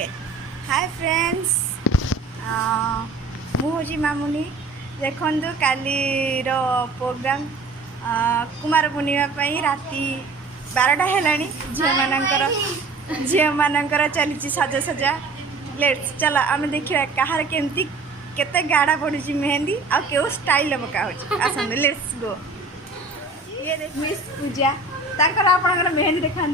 Okay hi friends मुझे मामुनी देखु कालीर programme Kumar पूर्णिमा राति 12टा है झी मानकर चली सजासजा लेट्स चलो आम देखा कहार केमती केते गाढ़ा पड़ी मेहंदी आ क्यों स्टाइल पका आसत लेट्स गो। ये देख मिस पूजा तांकर आपनकर मेहंदी देखा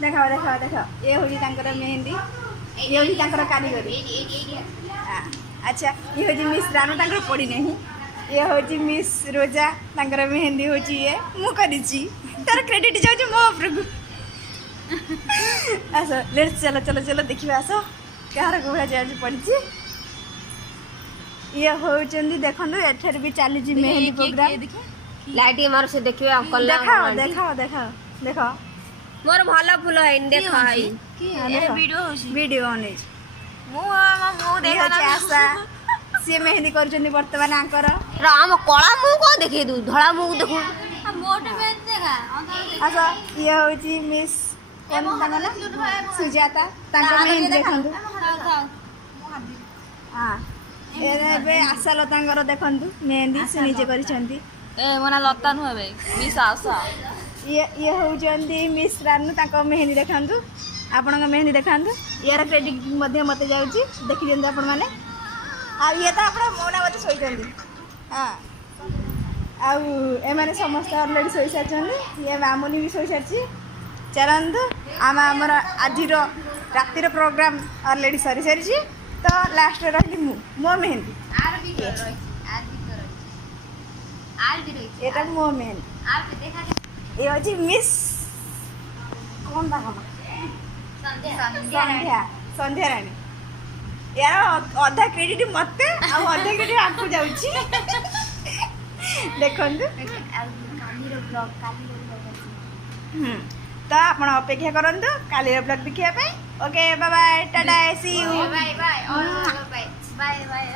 देखा देखा देखा ये हूँ मेहंदी ये हूँ कारीगरी। अच्छा ये हूँ मिस रानू तांकर पड़ी नहीं ये हूँ मिस रोजा तांकर मेहंदी हूँ ये मु करी तार क्रेडिट जाऊँ मो उपरकू। आस लेट्स चलो चलो चलो देखिए आस कहार को आज पड़ी ये होचंदी देखंदु एठर भी चली मेहंदी प्रोग्राम लाइट मार से देखिए अंकल देखाओ देखाओ देखाओ देखो मोर भला फूल है देखा है ये वीडियो ओने मु देखा ना आशा से मेहंदी करचंदी वर्तमान आंकर राम कला मु को देखे दू धड़ा मु देखो मोटे में देखा आशा ये होची मिस कोन तांगला सुजाता तांकर मेहंदी देखंदु हां एबे आशा लतांगर देखंदु मेहंदी से निजे करिसंती ए मोना लता नु हबे मिस आशा ये होचंदी मिस रानू तांको मेहंदी देखंदु आपन का मेहंदी देखंदु यार क्रेडिट मध्ये मते जाउची देखि जंदु आपन माने आ ये तो आपन मोना मते सोइचंदी हां आ ए माने समस्त ऑलरेडी सोइ साचंदी ये मामुनी भी सोइ साची चलंदु आम हमर आजिरो रातिर प्रोग्राम ऑलरेडी सरी सरी तो लास्ट रहली मो मेहंदी आर भी रही आर भी रही एटा मो मेहंदी आर भी देखा ये होची मिस कौन बा हम संध्या संध्या रानी यार अधा क्रेडिट मते आ अधा क्रेडिट आपको जाउची देखंदु कालीर ब्लॉग तो आपण अपेक्षा करंतु कालीर ब्लॉग देखिया पे okay bye bye tata see you bye bye bye bye bye